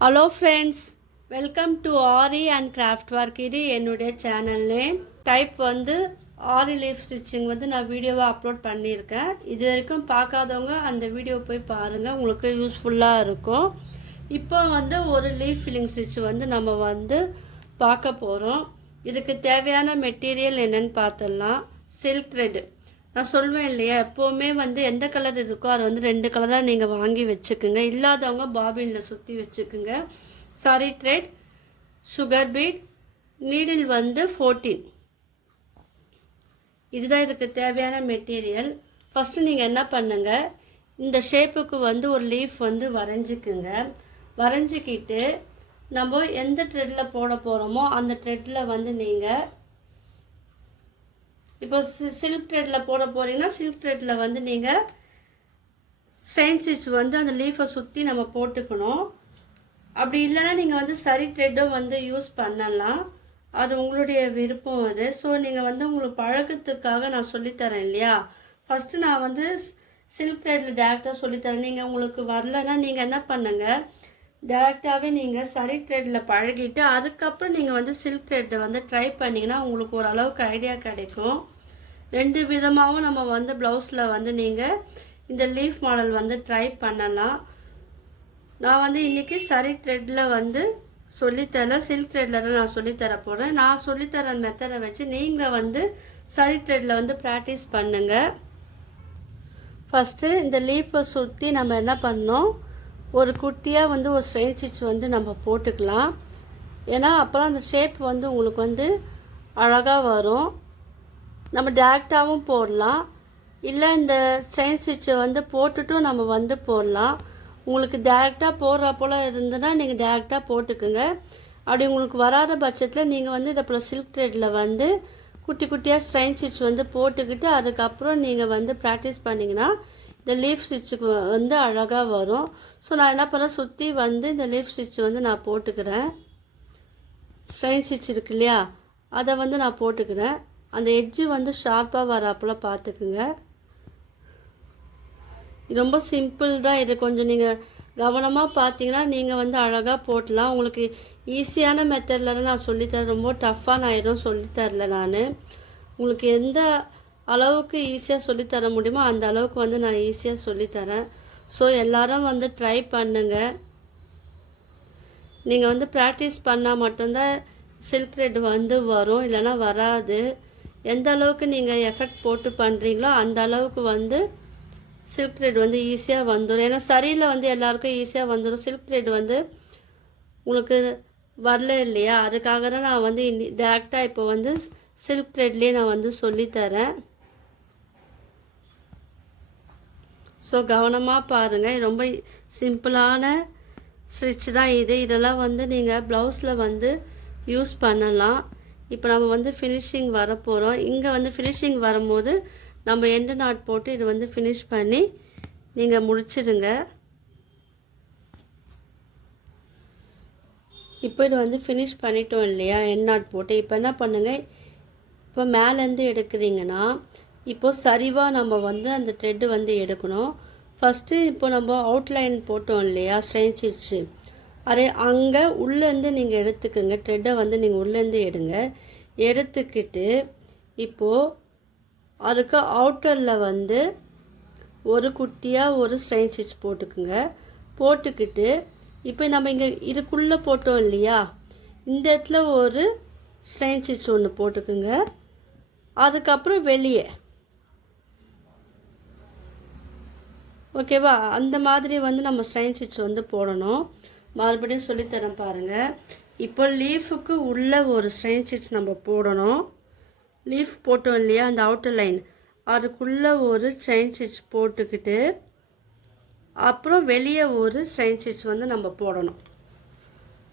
Hello friends, welcome to aari and craft work. இது என்னுடைய channel name. Type வந்து ஆரி leaf stitching வந்து நான் வீடியோவாக அப்லோட் பண்ணியிருக்கேன். இது வரைக்கும் பார்க்காதவங்க அந்த வீடியோ போய் பாருங்கள், உங்களுக்கு யூஸ்ஃபுல்லாக இருக்கும். இப்போ வந்து ஒரு லீஃப் ஃபில்லிங் ஸ்டிச் வந்து நம்ம வந்து பார்க்க போகிறோம். இதுக்கு தேவையான மெட்டீரியல் என்னென்னு பார்த்துடலாம். Silk thread. நான் சொல்வேன் இல்லையா, எப்போவுமே வந்து எந்த கலர் இருக்கோ அதை வந்து 2 கலராக நீங்கள் வாங்கி வச்சுக்குங்க. இல்லாதவங்க பாபினில் சுற்றி வச்சுக்குங்க. Sorry thread, sugar beat, needle வந்து 14. இதுதான் இதுக்கு தேவையான மெட்டீரியல். ஃபஸ்ட்டு நீங்கள் என்ன பண்ணுங்கள், இந்த ஷேப்புக்கு வந்து ஒரு லீஃப் வந்து வரைஞ்சிக்குங்க. வரைஞ்சிக்கிட்டு நம்ம எந்த த்ரெட்டில் போட போகிறோமோ அந்த த்ரெட்டில் வந்து நீங்கள் இப்போ சில்க் த்ரெட்டில் போட போகிறீங்கன்னா சில்க் த்ரெட்டில் வந்து நீங்கள் ஸ்ட்ரெயின் ஸ்டிச் வந்து அந்த லீஃபை சுற்றி நம்ம போட்டுக்கணும். அப்படி இல்லைன்னா நீங்கள் வந்து சரி த்ரெட்டும் வந்து யூஸ் பண்ணலாம், அது உங்களுடைய விருப்பம் அது. ஸோ நீங்கள் வந்து உங்களுக்கு பழக்கத்துக்காக நான் சொல்லித்தரேன் இல்லையா. ஃபஸ்ட்டு நான் வந்து சில்க் த்ரெட்டில் டேரெக்டாக சொல்லித்தரேன். நீங்கள் உங்களுக்கு வரலன்னா நீங்கள் என்ன பண்ணுங்கள், டேரெக்டாகவே நீங்கள் சரி த்ரெட்டில் பழகிட்டு அதுக்கப்புறம் நீங்கள் வந்து சில்க் த்ரெட்டை வந்து ட்ரை பண்ணிங்கன்னா உங்களுக்கு ஓரளவுக்கு ஐடியா கிடைக்கும். 2 விதமாகவும் நம்ம வந்து ப்ளவுஸில் வந்து நீங்கள் இந்த லீஃப் மாடல் வந்து ட்ரை பண்ணலாம். நான் வந்து இன்றைக்கி சரி த்ரெட்டில் வந்து சொல்லித்தரேன், சில்க் த்ரெட்டில் தான் நான் சொல்லித்தர போகிறேன். நான் சொல்லித்தர மெத்தடை வச்சு நீங்கள் வந்து சரி த்ரெட்டில் வந்து ப்ராக்டிஸ் பண்ணுங்கள். ஃபஸ்ட்டு இந்த லீஃபை சுற்றி நம்ம என்ன பண்ணோம், ஒரு குட்டியாக வந்து ஒரு ஸ்ட்ரெயின் ஸ்டிச் வந்து நம்ம போட்டுக்கலாம். ஏன்னா அப்புறம் அந்த ஷேப் வந்து உங்களுக்கு வந்து அழகாக வரும். நம்ம டேரெக்டாகவும் போடலாம், இல்லை இந்த ஸ்ட்ரெயின் ஸ்டிச்சை வந்து போட்டுட்டும் நம்ம வந்து போடலாம். உங்களுக்கு டேரெக்டாக போடுற போல் இருந்ததுன்னா நீங்கள் டேரெக்டாக போட்டுக்குங்க. அப்படி உங்களுக்கு வராத பட்சத்தில் நீங்கள் வந்து இதை அப்புறம் சில்க் த்ரெட்டில் வந்து குட்டி குட்டியாக ஸ்ட்ரெயின் ஸ்டிச் வந்து போட்டுக்கிட்டு அதுக்கப்புறம் நீங்கள் வந்து ப்ராக்டிஸ் பண்ணிங்கன்னா இந்த லீஃப் ஸ்டிச்சுக்கு வந்து அழகாக வரும். ஸோ நான் என்ன பண்ணேன், சுற்றி வந்து இந்த லீஃப் ஸ்டிச் வந்து நான் போட்டுக்கிறேன். ஸ்ட்ரெயின் ஸ்டிச் இருக்கு இல்லையா, அதை வந்து நான் போட்டுக்கிறேன். அந்த எட்ஜு வந்து ஷார்ப்பாக வராப்பில் பார்த்துக்குங்க. ரொம்ப சிம்பிள் தான் இது. கொஞ்சம் நீங்கள் கவனமாக பார்த்தீங்கன்னா நீங்கள் வந்து அழகாக போட்டலாம். உங்களுக்கு ஈஸியான மெத்தடில் நான் சொல்லித்தரேன், ரொம்ப டஃப்பாக நான் எதுவும் சொல்லித்தரல. நான் உங்களுக்கு எந்த அளவுக்கு ஈஸியாக சொல்லித்தர முடியுமோ அந்த அளவுக்கு வந்து நான் ஈஸியாக சொல்லித்தரேன். ஸோ எல்லோரும் வந்து ட்ரை பண்ணுங்கள். நீங்கள் வந்து ப்ராக்டிஸ் பண்ணால் மட்டும்தான் சில்க் த்ரெட் வந்து வரும், இல்லைனா வராது. எந்த அளவுக்கு நீங்கள் எஃபெக்ட் போட்டு பண்ணுறீங்களோ அந்த அளவுக்கு வந்து சில்க் த்ரெட் வந்து ஈஸியாக வந்துடும். ஏன்னா சரியில் வந்து எல்லாருக்கும் ஈஸியாக வந்துடும், சில்க் த்ரெட் வந்து உங்களுக்கு வரல இல்லையா. அதுக்காக தான் நான் வந்து டேரெக்டாக இப்போ வந்து சில்க் த்ரெட்லேயே நான் வந்து சொல்லித்தரேன். ஸோ கவனமாக பாருங்கள், ரொம்ப சிம்பிளான ஸ்டிச் தான் இது. இதெல்லாம் வந்து நீங்கள் ப்ளவுஸில் வந்து யூஸ் பண்ணலாம். இப்போ நம்ம வந்து ஃபினிஷிங் வரப்போகிறோம். இங்கே வந்து ஃபினிஷிங் வரும்போது நம்ம எண்டு நாட் போட்டு இது வந்து ஃபினிஷ் பண்ணி நீங்கள் முடிச்சிடுங்க. இப்போ இது வந்து ஃபினிஷ் பண்ணிட்டோம் இல்லையா, எண்ட் நாட் போட்டு. இப்போ என்ன பண்ணுங்கள், இப்போ மேலேருந்து எடுக்கிறீங்கன்னா இப்போது சரிவாக நம்ம வந்து அந்த த்ரெட்டு வந்து எடுக்கணும். ஃபஸ்ட்டு இப்போ நம்ம அவுட்லைன் போட்டோம் இல்லையா ஸ்ட்ரெயின் ஸ்டிச்சு, அதே அங்கே உள்ளேருந்து நீங்கள் எடுத்துக்குங்க. த்ரெட்டை வந்து நீங்கள் உள்ளேருந்து எடுத்துக்கிட்டு இப்போது அதுக்கு அவுட்டரில் வந்து ஒரு குட்டியாக ஒரு ஸ்ட்ரெயின் ஸ்டிச் போட்டுக்குங்க. போட்டுக்கிட்டு இப்போ நம்ம இங்கே இதுக்குள்ளே போட்டோம் இல்லையா, இந்த இடத்துல ஒரு ஸ்ட்ரெயின் ஸ்டிச் ஒன்று போட்டுக்குங்க. அதுக்கப்புறம் வெளியே, ஓகேவா, அந்த மாதிரி வந்து நம்ம ஸ்ட்ரெயின் ஸ்டிச் வந்து போடணும். மறுபடியும் சொல்லித்தரேன் பாருங்கள். இப்போ லீஃபுக்கு உள்ள ஒரு ஸ்ட்ரெயின் ஸ்டிச் நம்ம போடணும். லீஃப் போட்டோம் இல்லையா அந்த அவுட்டர் லைன், அதுக்குள்ளே ஒரு ஸ்ட்ரெயின் ஸ்டிச் போட்டுக்கிட்டு அப்புறம் வெளியே ஒரு ஸ்ட்ரெயின் ஸ்டிச் வந்து நம்ம போடணும்.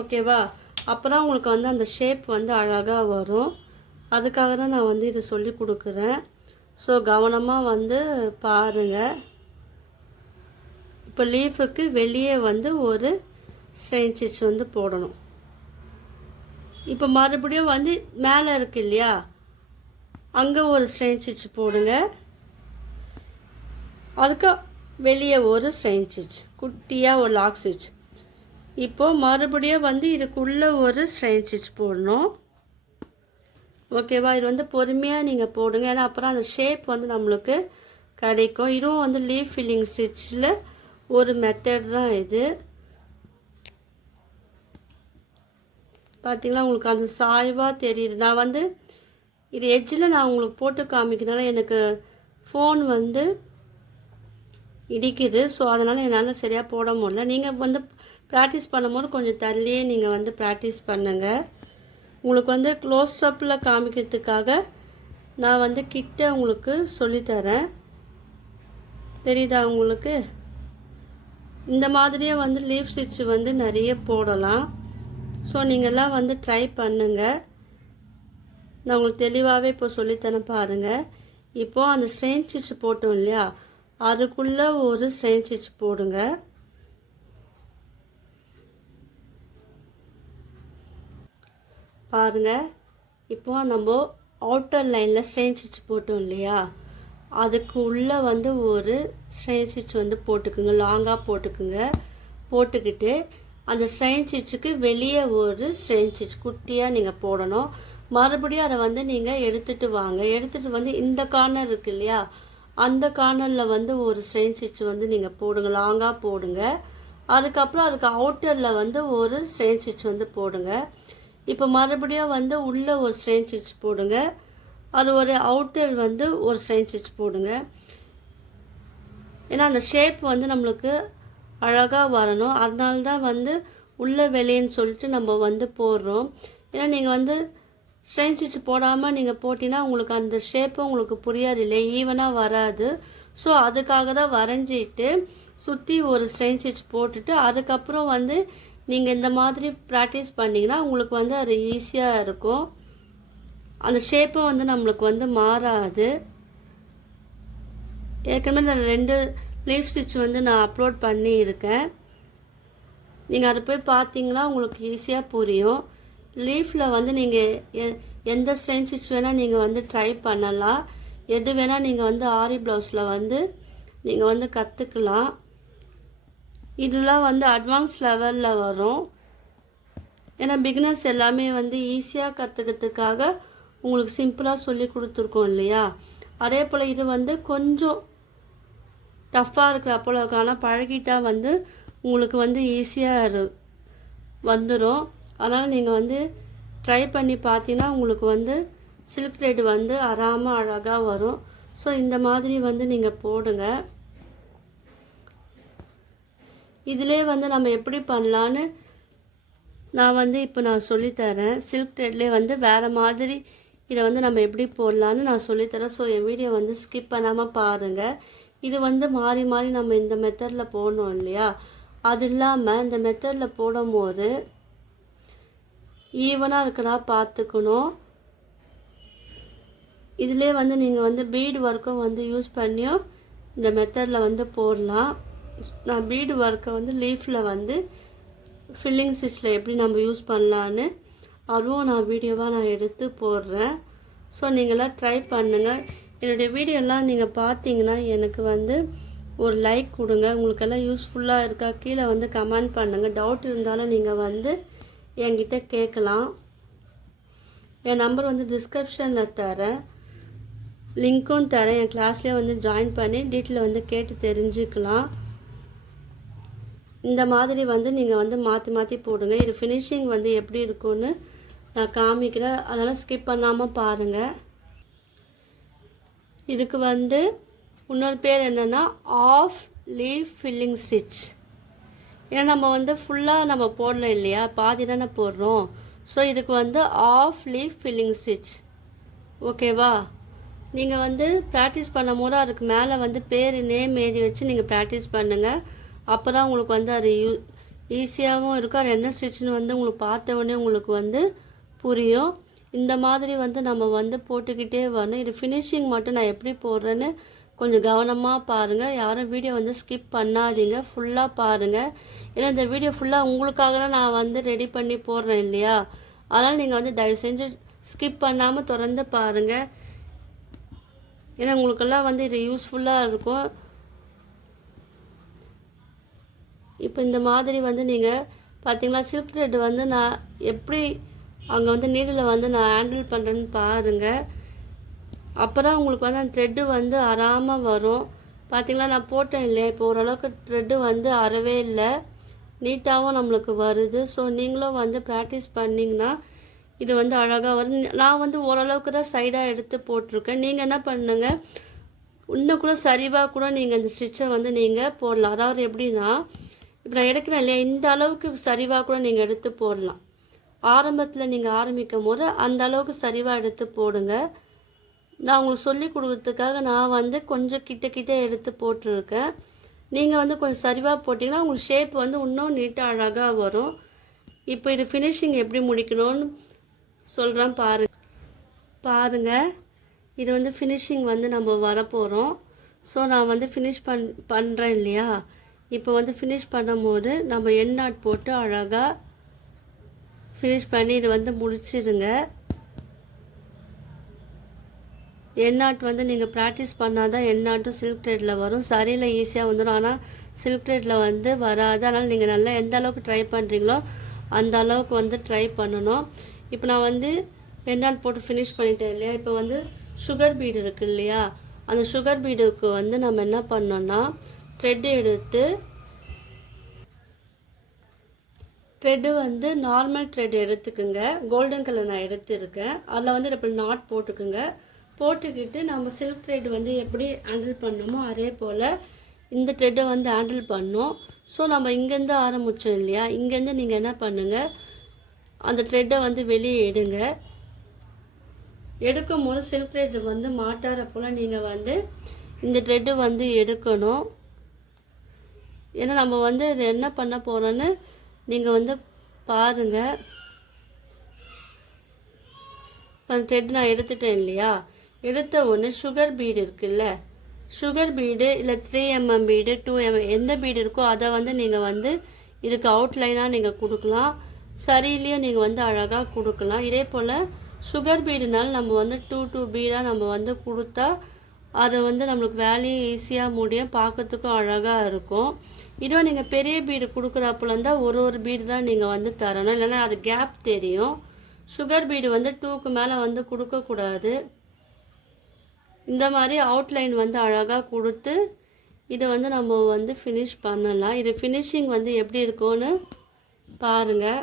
ஓகேவா, அப்புறம் உங்களுக்கு வந்து அந்த ஷேப் வந்து அழகாக வரும். அதுக்காக தான் நான் வந்து இதை சொல்லி கொடுக்குறேன். ஸோ கவனமாக வந்து பாருங்கள். இப்போ லீஃபுக்கு வெளியே வந்து ஒரு ஸ்ட்ரெயின் ஸ்டிச் வந்து போடணும். இப்போ மறுபடியும் வந்து மேலே இருக்கு இல்லையா, அங்கே ஒரு ஸ்ட்ரெயின் ஸ்டிச் போடுங்க. அதுக்கு வெளியே ஒரு ஸ்ட்ரெயின் ஸ்டிச், குட்டியாக ஒரு லாக் ஸ்டிச். இப்போது மறுபடியும் வந்து இதுக்குள்ளே ஒரு ஸ்ட்ரெயின் ஸ்டிச் போடணும். ஓகேவா? இது வந்து பொறுமையாக நீங்கள் போடுங்க, ஏன்னா அப்புறம் அந்த ஷேப் வந்து நம்மளுக்கு கிடைக்கும். இதுவும் வந்து லீஃப் ஃபில்லிங் ஸ்டிச்சில் ஒரு மெத்தட் தான் இது. பார்த்திங்களா, உங்களுக்கு அந்த சாய்வாக தெரியுது. நான் வந்து இது எட்ஜில் நான் உங்களுக்கு போட்டு காமிக்கிறதுனால எனக்கு ஃபோன் வந்து இடிக்குது. ஸோ அதனால் என்னால் சரியாக போட முடியல. நீங்கள் வந்து ப்ராக்டிஸ் பண்ணும்போது கொஞ்சம் தள்ளியே நீங்கள் வந்து ப்ராக்டிஸ் பண்ணுங்கள். உங்களுக்கு வந்து க்ளோஸ் அப்பில் காமிக்கிறதுக்காக நான் வந்து கிட்ட உங்களுக்கு சொல்லித்தரேன். தெரியுதா உங்களுக்கு? இந்த மாதிரியே வந்து லீஃப் ஸ்டிச் வந்து நிறைய போடலாம். ஸோ நீங்கள்லாம் வந்து ட்ரை பண்ணுங்கள். நான் உங்களுக்கு தெளிவாகவே இப்போ சொல்லித்தரேன் பாருங்கள். இப்போது அந்த ஸ்ட்ரெயின் ஸ்டிச் போட்டோம் இல்லையா, அதுக்குள்ளே ஒரு ஸ்ட்ரெயின் ஸ்டிச் போடுங்க. பாருங்கள், இப்போது நம்ம அவுட்டர் லைனில் ஸ்ட்ரெயின் ஸ்டிச் போட்டோம் இல்லையா, அதுக்கு உள்ளே வந்து ஒரு ஸ்ட்ரெயின் ஸ்டிச் வந்து போட்டுக்குங்க, லாங்காக போட்டுக்குங்க. போட்டுக்கிட்டு அந்த ஸ்ட்ரெயின் ஸ்டிச்சுக்கு வெளியே ஒரு ஸ்ட்ரெயின் ஸ்டிச் குட்டியாக நீங்கள் போடணும். மறுபடியும் அதை வந்து நீங்கள் எடுத்துகிட்டு வாங்க. எடுத்துகிட்டு வந்து இந்த கார்னர் இருக்கு இல்லையா, அந்த கார்னரில் வந்து ஒரு ஸ்ட்ரெயின் ஸ்டிச் வந்து நீங்கள் போடுங்க, லாங்காக போடுங்க. அதுக்கப்புறம் அதுக்கு அவுட்டரில் வந்து ஒரு ஸ்ட்ரெயின் ஸ்டிச் வந்து போடுங்க. இப்போ மறுபடியும் வந்து உள்ளே ஒரு ஸ்ட்ரெயின் ஸ்டிச் போடுங்க. அது ஒரு அவுட்டர் வந்து ஒரு ஸ்ட்ரெயின் ஸ்டிச் போடுங்க. ஏன்னா அந்த ஷேப் வந்து நம்மளுக்கு அழகாக வரணும். அதனால தான் வந்து உள்ளே வெளியேன்னு சொல்லிட்டு நம்ம வந்து போடுறோம். ஏன்னா நீங்கள் வந்து ஸ்ட்ரெயின் ஸ்டிச் போடாமல் நீங்கள் போட்டிங்கன்னா உங்களுக்கு அந்த ஷேப்பும் உங்களுக்கு புரியாது இல்லை, ஈவனாக வராது. ஸோ அதுக்காக தான் வரைஞ்சிட்டு சுற்றி ஒரு ஸ்ட்ரெயின் ஸ்டிச் போட்டுட்டு அதுக்கப்புறம் வந்து நீங்கள் இந்த மாதிரி ப்ராக்டிஸ் பண்ணிங்கன்னா உங்களுக்கு வந்து அது ஈஸியாக இருக்கும். அந்த ஷேப்பும் வந்து நம்மளுக்கு வந்து மாறாது. ஏற்கனவே நான் 2 லீஃப் ஸ்டிச் வந்து நான் அப்லோட் பண்ணியிருக்கேன். நீங்கள் அதை போய் பார்த்தீங்கன்னா உங்களுக்கு ஈஸியாக புரியும். லீஃபில் வந்து நீங்கள் எந்த ஸ்ட்ரெயின் ஸ்டிச் வேணால் நீங்கள் வந்து ட்ரை பண்ணலாம். எது வேணால் நீங்கள் வந்து ஆரி ப்ளவுஸில் வந்து நீங்கள் வந்து கற்றுக்கலாம். இதெல்லாம் வந்து அட்வான்ஸ் லெவலில் வரும். ஏன்னா பிகினர்ஸ் எல்லாமே வந்து ஈஸியாக கற்றுக்கிறதுக்காக உங்களுக்கு சிம்பிளாக சொல்லி கொடுத்துருக்கோம் இல்லையா. அதே போல் இது வந்து கொஞ்சம் டஃப்பாக இருக்கிறப்போலக்கான பழகிட்டா வந்து உங்களுக்கு வந்து ஈஸியாக வந்துடும். அதனால் நீங்கள் வந்து ட்ரை பண்ணி பார்த்தீங்கன்னா உங்களுக்கு வந்து சில்க் த்ரெட் வந்து அறாமல் அழகாக வரும். ஸோ இந்த மாதிரி வந்து நீங்கள் போடுங்க. இதிலே வந்து நம்ம எப்படி பண்ணலான்னு நான் வந்து இப்போ நான் சொல்லித்தரேன். சில்க் த்ரெட்லேயே வந்து வேறு மாதிரி இதை வந்து நம்ம எப்படி போடலான்னு நான் சொல்லித்தரேன். ஸோ என் வீடியோ வந்து ஸ்கிப் பண்ணாமல் பாருங்கள். இது வந்து மாறி மாறி நம்ம இந்த மெத்தடில் போடணும் இல்லையா, அது இல்லாமல் இந்த மெத்தடில் போடும் போது ஈவனாக இருக்கனா பார்த்துக்கணும். இதிலே வந்து நீங்கள் வந்து பீடு ஒர்க்கும் வந்து யூஸ் பண்ணியும் இந்த மெத்தடில் வந்து போடலாம். நான் பீடு ஒர்க்கை வந்து லீஃபில் வந்து ஃபில்லிங் ஸ்டிச்சில் எப்படி நம்ம யூஸ் பண்ணலான்னு அதுவும் நான் வீடியோவாக நான் எடுத்து போடுறேன். ஸோ நீங்களாம் ட்ரை பண்ணுங்கள். என்னுடைய வீடியோலாம் நீங்கள் பார்த்தீங்கன்னா எனக்கு வந்து ஒரு லைக் கொடுங்க. உங்களுக்கெல்லாம் யூஸ்ஃபுல்லாக இருக்கா கீழே வந்து கமெண்ட் பண்ணுங்கள். டவுட் இருந்தாலும் நீங்கள் வந்து என்கிட்ட கேட்கலாம். என் நம்பர் வந்து டிஸ்கிரிப்ஷனில் தரேன், லிங்க்கும் தரேன். என் கிளாஸ்லேயே வந்து ஜாயின் பண்ணி டீட்டெயில் வந்து கேட்டு தெரிஞ்சுக்கலாம். இந்த மாதிரி வந்து நீங்கள் வந்து மாற்றி மாற்றி போடுங்க. இது ஃபினிஷிங் வந்து எப்படி இருக்கும்னு நான் காமிக்கிறேன், அதனால் ஸ்கிப் பண்ணாமல் பாருங்கள். இதுக்கு வந்து இன்னொரு பேர் என்னென்னா ஆஃப் லீஃப் ஃபில்லிங் ஸ்டிச். ஏன்னா நம்ம வந்து ஃபுல்லாக நம்ம போடல இல்லையா, பாதி தானே போடுறோம். ஸோ இதுக்கு வந்து ஆஃப் லீஃப் ஃபில்லிங் ஸ்டிச். ஓகேவா? நீங்கள் வந்து ப்ராக்டிஸ் பண்ணும் போது அதுக்கு மேலே வந்து பேர் நேம் எழுதி வச்சு நீங்கள் ப்ராக்டிஸ் பண்ணுங்கள். அப்போ தான் உங்களுக்கு வந்து அது ஈஸியாகவும் இருக்கும். அது என்ன ஸ்டிச்சுன்னு வந்து உங்களுக்கு பார்த்த உடனே உங்களுக்கு வந்து புரியும். இந்த மாதிரி வந்து நம்ம வந்து போட்டுக்கிட்டே வரணும். இது ஃபினிஷிங் மட்டும் நான் எப்படி போடுறேன்னு கொஞ்சம் கவனமாக பாருங்கள். யாரும் வீடியோ வந்து ஸ்கிப் பண்ணாதீங்க, ஃபுல்லாக பாருங்கள். ஏன்னா இந்த வீடியோ ஃபுல்லாக உங்களுக்காக தான் நான் வந்து ரெடி பண்ணி போடுறேன் இல்லையா, அதனால் நீங்கள் வந்து தயவு செஞ்சு ஸ்கிப் பண்ணாமல் தொடர்ந்து பாருங்கள். ஏன்னா உங்களுக்கெல்லாம் வந்து இது யூஸ்ஃபுல்லாக இருக்கும். இப்போ இந்த மாதிரி வந்து நீங்கள் பார்த்தீங்களா சில்க் த்ரெட் வந்து நான் எப்படி அங்கே வந்து நீடில் வந்து நான் ஹேண்டில் பண்ணுறேன்னு பாருங்கள். அப்போ தான் உங்களுக்கு வந்து அந்த த்ரெட்டு வந்து அறாமல் வரும். பார்த்தீங்களா நான் போட்டேன் இல்லையா, இப்போ ஓரளவுக்கு த்ரெட்டு வந்து அறவே இல்லை, நீட்டாகவும் நம்மளுக்கு வருது. ஸோ நீங்களும் வந்து ப்ராக்டிஸ் பண்ணிங்கன்னா இது வந்து அழகாக வரும். நான் வந்து ஓரளவுக்கு தான் சைடாக எடுத்து போட்டிருக்கேன். நீங்கள் என்ன பண்ணுங்கள், இன்னும் கூட சரிவாக கூட நீங்கள் இந்த ஸ்டிச்சை வந்து நீங்கள் போடலாம். அதாவது எப்படின்னா, இப்போ நான் எடுக்கிறேன் இல்லையா, இந்த அளவுக்கு சரிவாக கூட நீங்கள் எடுத்து போடலாம். ஆரம்பத்தில் நீங்கள் ஆரம்பிக்கும் போது அந்த அளவுக்கு சரிவாக எடுத்து போடுங்க. நான் உங்களுக்கு சொல்லி கொடுக்கறதுக்காக நான் வந்து கொஞ்சம் கிட்ட எடுத்து போட்டிருக்கேன். நீங்கள் வந்து கொஞ்சம் சரிவாக போட்டிங்கன்னா உங்களுக்கு ஷேப் வந்து இன்னும் நீட்டாக அழகாக வரும். இப்போ இது ஃபினிஷிங் எப்படி முடிக்கணும்னு சொல்கிறேன் பாருங்கள். இது வந்து ஃபினிஷிங் வந்து நம்ம வரப்போகிறோம். ஸோ நான் வந்து ஃபினிஷ் பண்ணுறேன் இல்லையா, இப்போ வந்து ஃபினிஷ் பண்ணும்போது நம்ம எண்ட் நாட் போட்டு அழகாக ஃபினிஷ் பண்ணி இது வந்து முடிச்சிடுங்க. எண்ட் நாட் வந்து நீங்கள் ப்ராக்டிஸ் பண்ணால் தான் எண்ட் நாட்டும் சில்க் த்ரெட்டில் வரும். சரியில் ஈஸியாக வந்துடும், ஆனால் சில்க் த்ரெட்டில் வந்து வராது. அதனால் நீங்கள் நல்லா எந்த அளவுக்கு ட்ரை பண்ணுறீங்களோ அந்த அளவுக்கு வந்து ட்ரை பண்ணணும். இப்போ நான் வந்து எண்ட் நாட் போட்டு ஃபினிஷ் பண்ணிட்டேன் இல்லையா, இப்போ வந்து சுகர் பீடு இருக்குது இல்லையா, அந்த சுகர் பீடுக்கு வந்து நம்ம என்ன பண்ணோன்னா த்ரெட்டு எடுத்து, த்ரெட்டு வந்து நார்மல் த்ரெட் எடுத்துக்குங்க. கோல்டன் கலர் நான் எடுத்துருக்கேன். அதில் வந்து இப்போ நாட் போட்டுக்குங்க. போட்டுக்கிட்டு நம்ம சில்க் த்ரெட் வந்து எப்படி ஹேண்டில் பண்ணணுமோ அதே போல் இந்த த்ரெட்டை வந்து ஹேண்டில் பண்ணோம். ஸோ நம்ம இங்கேருந்து ஆரம்பித்தோம் இல்லையா, இங்கேருந்து நீங்கள் என்ன பண்ணுங்கள், அந்த த்ரெட்டை வந்து வெளியே எடுங்க. எடுக்கும் போது சில்க் த்ரெட் வந்து மாட்டார போல் நீங்கள் வந்து இந்த த்ரெட்டு வந்து எடுக்கணும். ஏன்னா நம்ம வந்து என்ன பண்ண போகிறோன்னு நீங்கள் வந்து பாருங்கள். அந்த த்ரெட் நான் எடுத்துட்டேன் இல்லையா, எடுத்த ஒன்று சுகர் பீடு இருக்குல்ல, சுகர் பீடு இல்லை 3mm பீடு 2mm எந்த பீடு இருக்கோ அதை வந்து நீங்கள் வந்து இதுக்கு அவுட்லைனாக நீங்கள் கொடுக்கலாம். சரியிலையும் நீங்கள் வந்து அழகாக கொடுக்கலாம். இதே போல் சுகர் பீடுனால நம்ம வந்து 2 பீடாக நம்ம வந்து கொடுத்தா அதை வந்து நம்மளுக்கு வேலையும் ஈஸியாக முடியும், பார்க்கறதுக்கும் அழகாக இருக்கும். இதுவே நீங்கள் பெரிய பீடு கொடுக்குறப்பல இருந்தால் ஒரு பீடு தான் நீங்கள் வந்து தரணும், இல்லைன்னா அது கேப் தெரியும். சுகர் பீடு வந்து 2க்கு மேலே வந்து கொடுக்கக்கூடாது. இந்த மாதிரி அவுட்லைன் வந்து அழகாக கொடுத்து இதை வந்து நம்ம வந்து ஃபினிஷ் பண்ணலாம். இது ஃபினிஷிங் வந்து எப்படி இருக்கும்னு பாருங்கள்.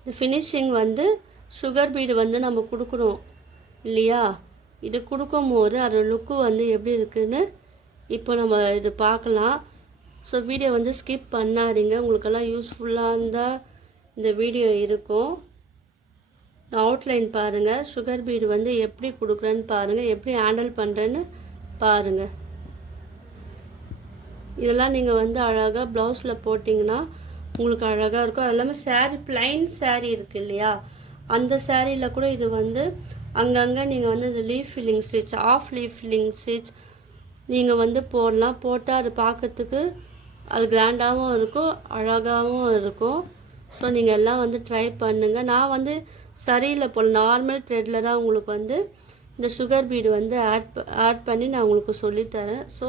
இந்த ஃபினிஷிங் வந்து சுகர் பீடு வந்து நம்ம கொடுக்குறோம் இல்லையா, இது கொடுக்கும் போது அதோட லுக்கு வந்து எப்படி இருக்குன்னு இப்போ நம்ம இது பார்க்கலாம். ஸோ வீடியோ வந்து ஸ்கிப் பண்ணாதீங்க, உங்களுக்கெல்லாம் யூஸ்ஃபுல்லாக இருந்தால் இந்த வீடியோ இருக்கும். அவுட்லைன் பாருங்கள், சுகர் பீடு வந்து எப்படி கொடுக்குறேன்னு பாருங்கள், எப்படி ஹேண்டில் பண்ணுறேன்னு பாருங்கள். இதெல்லாம் நீங்கள் வந்து அழகாக ப்ளவுஸில் போட்டிங்கன்னா உங்களுக்கு அழகாக இருக்கும். அது எல்லாமே சாரீ பிளைன் சாரீ இருக்குது இல்லையா, அந்த சாரியில் கூட இது வந்து அங்கங்கே நீங்கள் வந்து இந்த leaf filling stitch, of leaf filling stitch நீங்கள் வந்து போடலாம். போட்டால் அது பார்க்கறதுக்கு அது கிராண்டாகவும் இருக்கும், அழகாகவும் இருக்கும். ஸோ நீங்கள் எல்லாம் வந்து ட்ரை பண்ணுங்கள். நான் வந்து சரியில் போல் நார்மல் த்ரெட்டில் தான் உங்களுக்கு வந்து இந்த சுகர் பீடு வந்து ஆட் பண்ணி நான் உங்களுக்கு சொல்லித்தரேன். ஸோ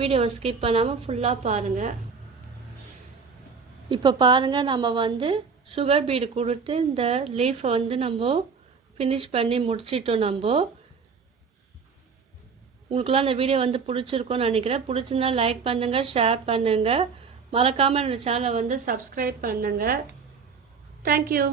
வீடியோவை ஸ்கிப் பண்ணாமல் ஃபுல்லாக பாருங்கள். இப்போ பாருங்கள், நம்ம வந்து சுகர் பீடு கொடுத்து இந்த லீஃபை வந்து நம்ம ஃபினிஷ் பண்ணி முடிச்சிட்டோம். உங்களுக்குலாம் இந்த வீடியோ வந்து பிடிச்சிருக்கோன்னு நினைக்கிறேன். பிடிச்சிருந்தா லைக் பண்ணுங்கள், ஷேர் பண்ணுங்கள், மறக்காமல் என்னோடய சேனலை வந்து சப்ஸ்கிரைப் பண்ணுங்கள். தேங்க்யூ.